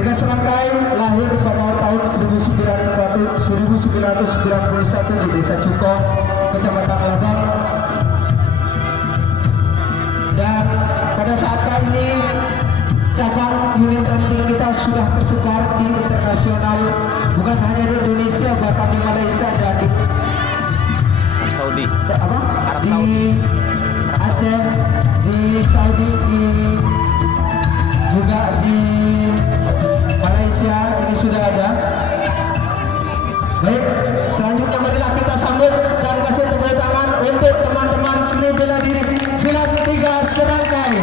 Tiga serangkai lahir pada tahun 1991 di Desa Cuko, Kecamatan Labang. Dan pada saat ini cabang unit ranting kita sudah tersebar di internasional, bukan hanya di Indonesia, bahkan di Malaysia dan di Saudi, di Aceh, di Saudi, juga di Malaysia ini sudah ada. Baik, selanjutnya marilah kita sambut dan kasih tepuk tangan untuk teman-teman seni bela diri silat 3 serangkai.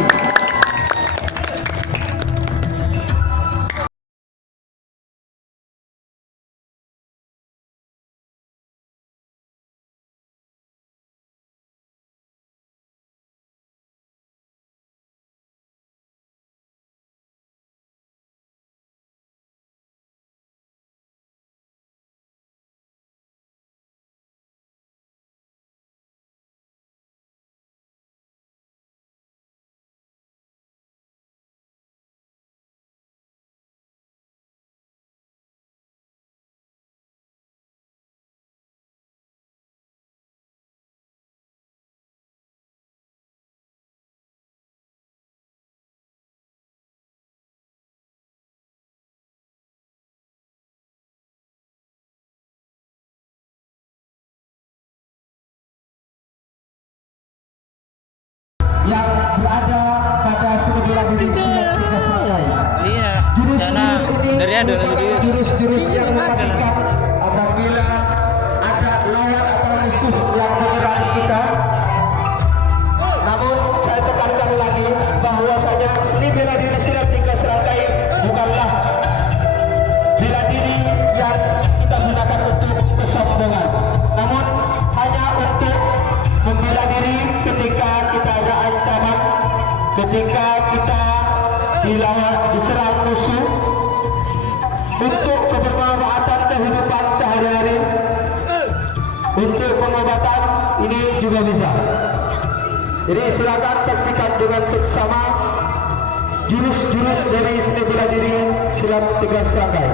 Yang berada pada seni bela diri silat 3 serangkai. Iya. Jurus-jurus ini Dari ada merupakan jurus-jurus yang mematikan apabila ada lawan atau musuh yang menyerang kita. Namun saya tekankan lagi bahwasanya seni bela diri silat 3 serangkai bukanlah bela diri yang kita gunakan untuk kesombongan, namun hanya untuk membela diri ketika kita ada ancaman, ketika kita diserang musuh, untuk kebermanfaatan kehidupan sehari-hari, untuk pengobatan ini juga bisa. Jadi silakan saksikan dengan seksama jurus-jurus dari seni bela diri silat 3 serangkai.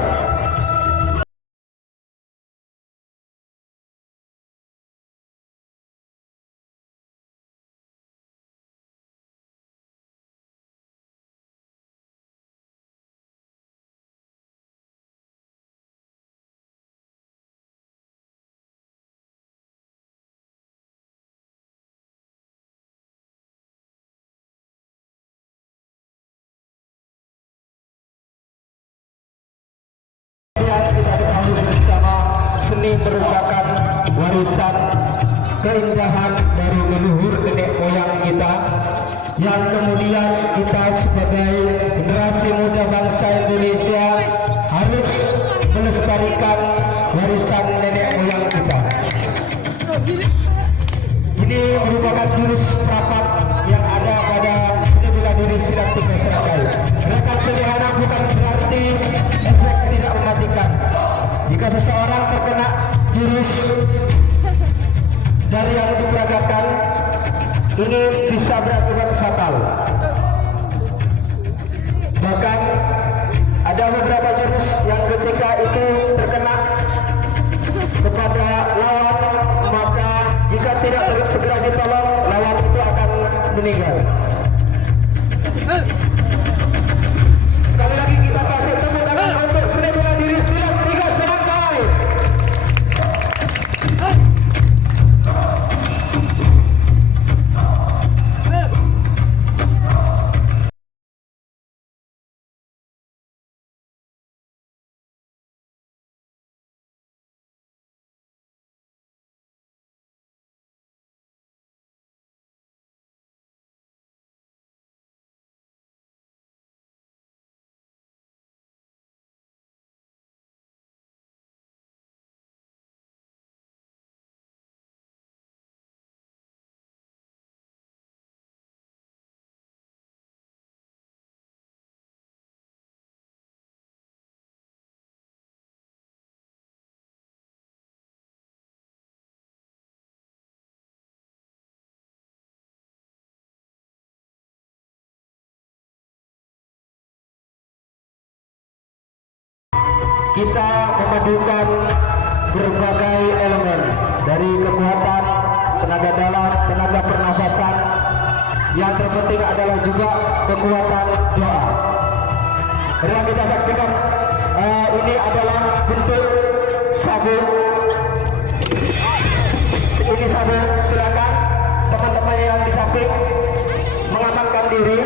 Kita ketahui bersama, seni merupakan warisan keindahan dari leluhur nenek moyang kita, yang kemudian kita sebagai generasi muda bangsa Indonesia harus melestarikan warisan nenek moyang kita. Ini merupakan jurus prapat yang ada pada seni bela diri silat 3 serangkai. Gerakan sederhana bukan berarti efek tidak mematikan. Jika seseorang terkena jurus dari yang diperagakan, ini bisa berakibat fatal. Bahkan ada beberapa jurus yang ketika itu terkena kepada lawan, maka jika tidak segera ditolong, lawan itu akan meninggal. Sekali lagi kita kasih tepuk tangan untuk seni bela diri silat 3 serangkai. kita memadukan berbagai elemen dari kekuatan tenaga dalam, tenaga pernafasan. Yang terpenting adalah juga kekuatan doa. Mari kita saksikan, ini adalah bentuk sabuk. Ini sabuk, silakan teman-teman yang di samping mengamankan diri,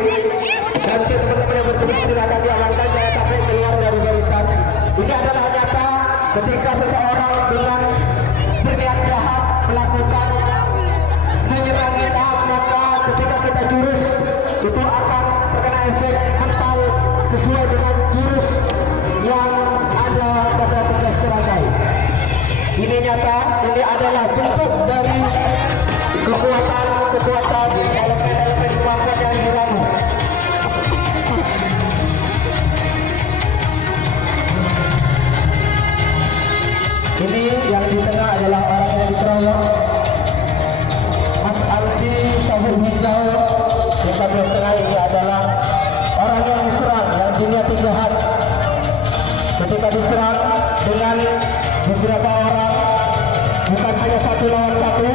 dan teman-teman yang bertugas silakan diamankan, jangan sampai keluar dari barisan. Ini adalah nyata ketika seseorang dengan berniat jahat melakukan menyerang kita, maka ketika kita jurus itu akan terkena efek mental sesuai dengan jurus yang ada pada tugas serangkai. Ini nyata, ini adalah bentuk dari kekuatan elemen-elemen kemampuan yang diramu. Ini yang di tengah adalah orang yang dikeroyok, Mas Aldi sabuk hijau. Yang di tengah ini adalah orang yang diserang, yang diniati jahat. Ketika diserang dengan beberapa orang, bukan hanya 1 lawan 1,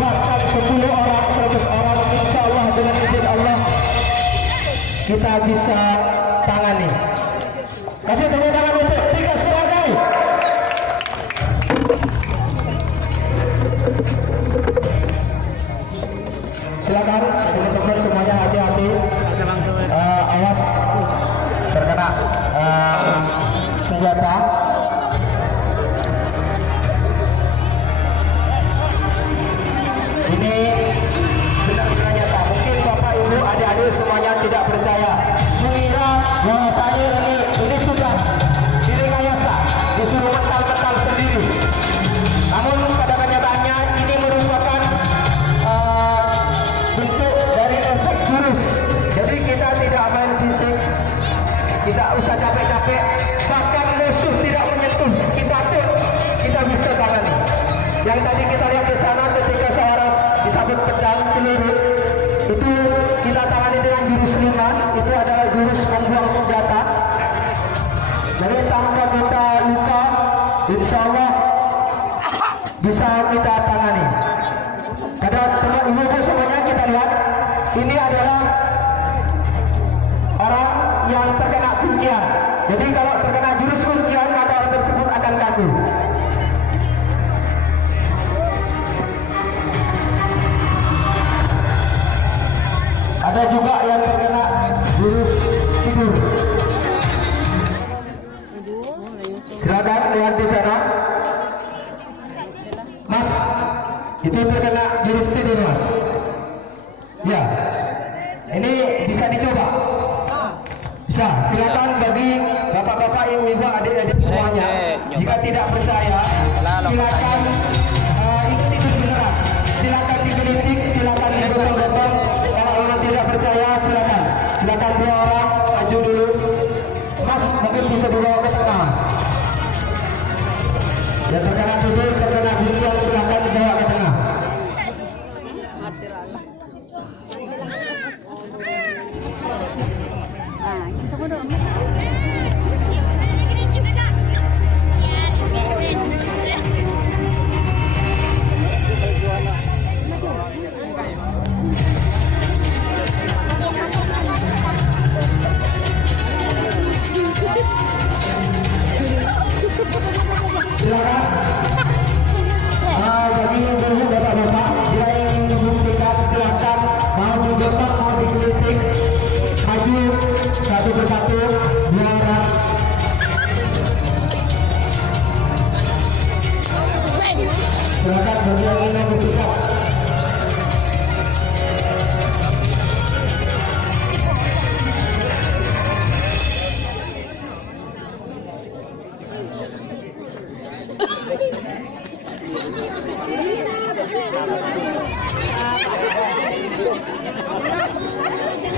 bahkan 10 orang, 100 orang, insya Allah dengan izin Allah kita bisa tangani. Kasih tepuk tangan untuk 3 serangkai. Silakan teman-teman semuanya hati-hati, awas terkena senjata. Ini benar-benar nyata. Mungkin Bapak Ibu adik-adik semuanya tidak percaya, mengira bahwasanya ini sudah direkayasa, disuruh mental-mental sendiri. Namun pada kenyataannya ini merupakan bentuk dari efek jurus. Jadi kita tidak main fisik, tidak usah capek-capek, bahkan musuh tidak menyentuh kita pun kita bisa tangani. Yang tadi kita lihat di sana ketika seorang disabut pedang peluru itu kita tangani dengan jurus 5, itu adalah jurus membuang senjata. Jadi tanpa kita luka, insya Allah bisa kita tangani. Pada teman ibu semuanya kita lihat, ini adalah orang yang terkena kuncian. Jadi kalau terkena jurus kuncian maka orang tersebut akan kaku. Ada juga yang terkena jurus tidur. Silakan lihat di sana, Mas. Itu terkena jurus tidur, Mas. Ya, ini bisa dicoba. Bisa. Silakan bagi bapak-bapak, ibu-ibu, adik-adik semuanya. Jika tidak percaya, silakan itu tidur beneran. Silakan digelitik, silakan digotong-gotong. Tidak percaya silakan 2 orang maju dulu, Mas. Mungkin bisa dibawa ke tengah, Mas. Yang terkena tidur, terkena gunting, silakan dibawa ke tengah. Silakan. Bagi ibu-ibu, bapak-bapak, jika ingin membuktikan silakan, mau digotong, mau digelitik, maju satu persatu, 2 orang. Silakan bagi yang ingin membuktikan.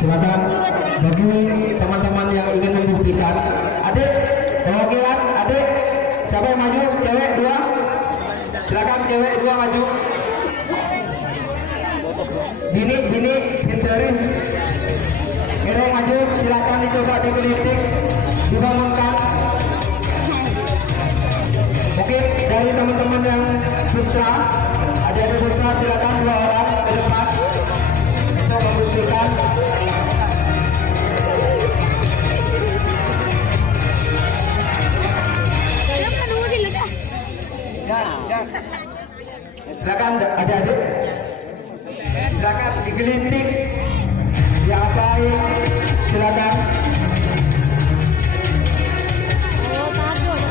Silakan bagi teman-teman yang ingin membuktikan. Adik, perwakilan, adik, siapa yang maju? Cewek 2. Silakan cewek 2 maju. Bini, hindarin. Kira yang maju, silakan dicoba digelitik, dibangunkan. Mungkin dari teman-teman yang putra, ada putra silakan 2 orang ke depan untuk membuktikan. Silakan adik-adik, silakan digelinting, diapain, silakan.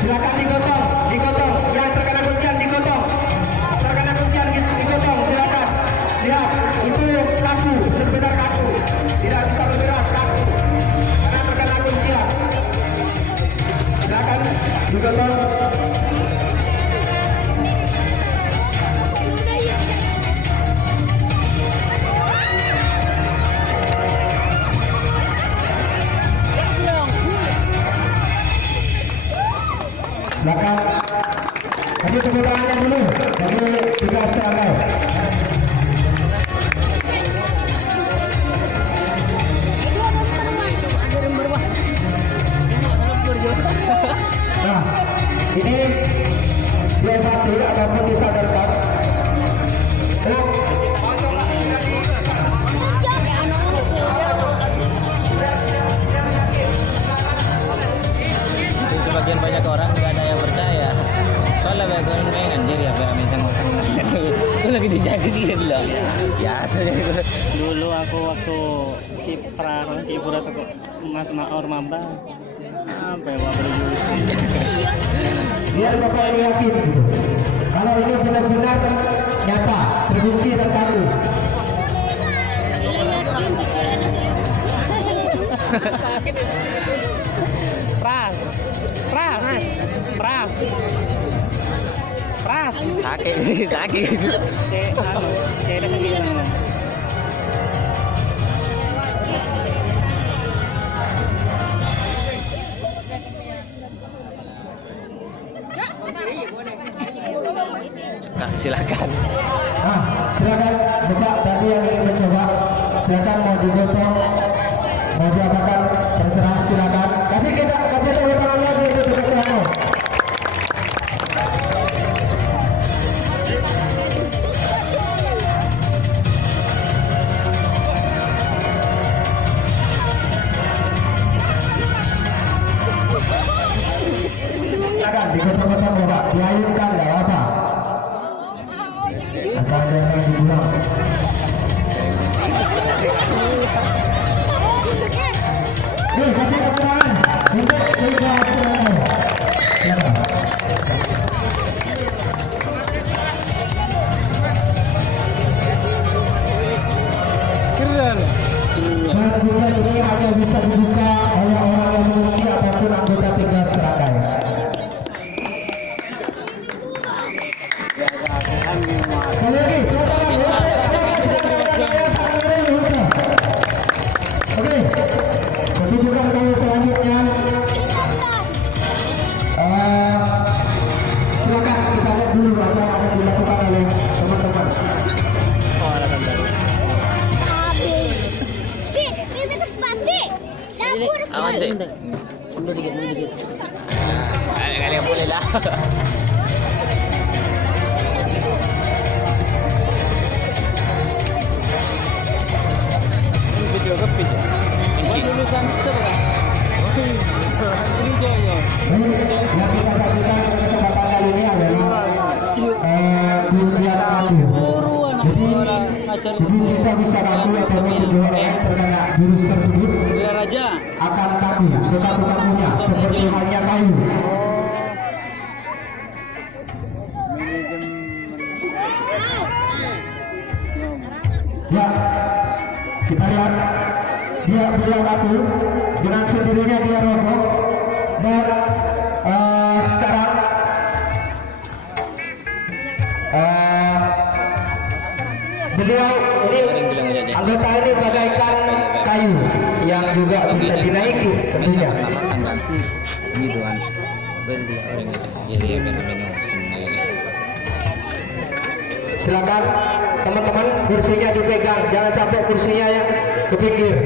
Silakan digotong, yang terkena kuncian digotong, silakan. Lihat, itu kaku, benar-benar kaku, tidak bisa bergerak, kaku, karena terkena kuncian. Silakan digotong. Silakan. Kasih tepuk tangannya dulu bagi tugas serangkai. Nah, ini diobati ataupun disadarkan. Sebagian banyak orang nggak ada yang percaya. Soalnya background mainan jadi apa yang macam-macam. Itu lagi dijadiin loh. Biasa ya. Dulu aku waktu Kipura Mas Maor Mamba sampai waktu Biar Bapak ini yakin kalau ini benar-benar nyata, terbukti dan kaku. Pras. Sakit. Kayak gitu. Cekak, silakan. Nah, silakan Bapak tadi yang ingin mencoba, silakan mau digotong, mau diapakan, terserah silakan. Kasih tepuk tangan lagi untuk tugas serangkai. Silakan digotong-gotong Bapak, diayunkan nggak apa-apa. Asal jangan dibuang. Nih, kasih tepuk tangan untuk tugas serangkai. Silakan. Keren. Terbuka ini hanya bisa dibuka oleh orang yang memiliki ataupun anggota tugas serangkai. Sekali lagi, oke, kedudukan kami selanjutnya. Silakan kita lihat dulu apa yang akan dilakukan oleh teman-teman. Oh, ada gambar. Awan deh. Mundur dikit. Kali boleh lah. Video kepit. Lulusan ser kan? Ini Joyo. Yang kita saksikan kesempatan kali ini adalah ujian kaku. Jadi kita bisa kaku ataupun kedua orang yang terkena virus tersebut Raja. akan kaku, sekaku-kakunya seperti halnya kayu. Ya, kita lihat beliau kaku dengan sendirinya dia roboh dan sekarang beliau ini anggota ini bagaikan kayu yang juga bisa dinaiki tentunya. Lamasan kan. Gitu kan. Beli orang itu. Jadi ya minum sendiri. Silakan teman-teman, kursinya dipegang, jangan sampai kursinya yang kepinggir.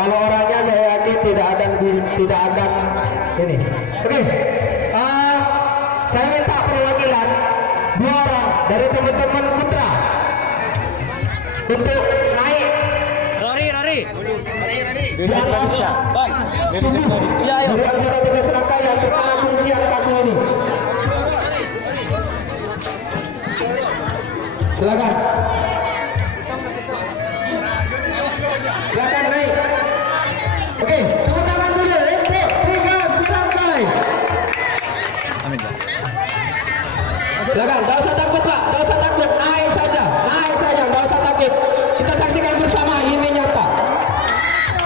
Kalau orangnya saya yakin tidak akan ini. Oke. saya minta perwakilan 2 orang dari teman-teman putra untuk naik Rori. di atas Bang. Ya, ayo. dari anggota 3 serangkai yang terkena kuncian kaku ini. Silakan. Silakan naik. Oke, tepuk tangan dulu untuk 3 serangkai. Amin Pak. Silakan, enggak usah takut Pak, enggak usah takut, naik saja, enggak usah takut. Kita saksikan bersama, ini nyata.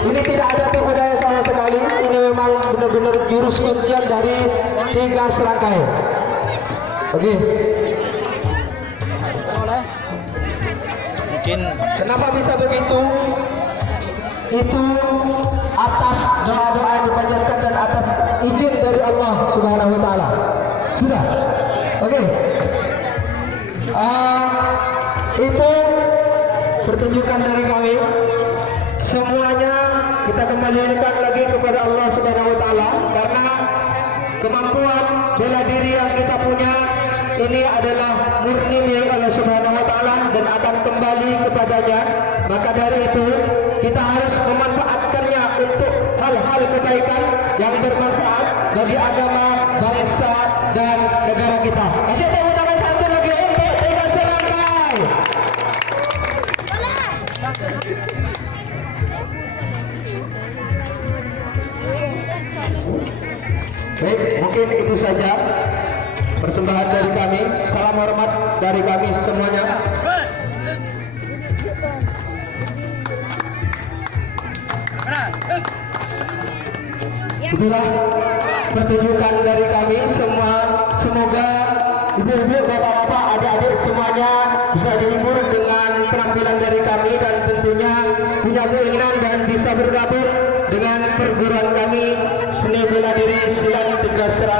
Ini tidak ada tipu daya sama sekali. Ini memang benar-benar jurus kuncian dari 3 serangkai. Oke. Mungkin Kenapa bisa begitu? Itu atas doa-doa yang dipanjatkan dan atas izin dari Allah Subhanahu wa taala. Sudah. Oke. Itu pertunjukan dari kami. Semuanya kita kembalikan lagi kepada Allah Subhanahu wa taala karena kemampuan bela diri yang kita punya ini adalah murni milik Allah Subhanahu wa taala dan akan kembali kepadanya. Maka dari itu kita harus memanfaatkannya untuk hal-hal kebaikan yang bermanfaat bagi agama, bangsa dan negara kita. Kasih tepuk tangan satu lagi untuk 3 serangkai. Baik, mungkin itu saja persembahan dari kami. Salam hormat dari kami semuanya. Itulah pertunjukan dari kami semua. Semoga ibu-ibu, bapak-bapak, adik-adik semuanya bisa dihibur dengan penampilan dari kami dan tentunya punya keinginan dan bisa bergabung dengan perguruan kami Seni Bela Diri Silat 3 Serangkai.